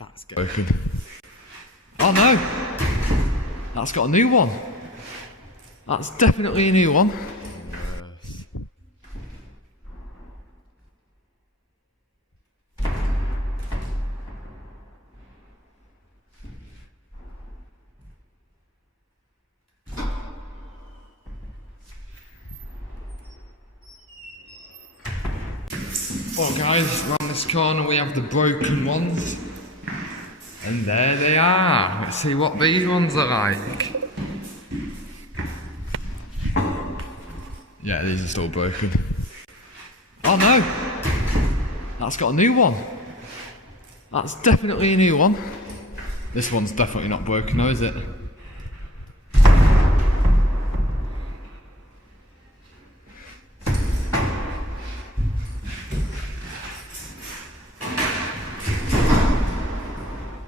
That's broken. Oh no! That's got a new one. That's definitely a new one. Well guys, around this corner we have the broken ones. And there they are. Let's see what these ones are like. Yeah, these are still broken. Oh no! That's got a new one. That's definitely a new one. This one's definitely not broken though, is it?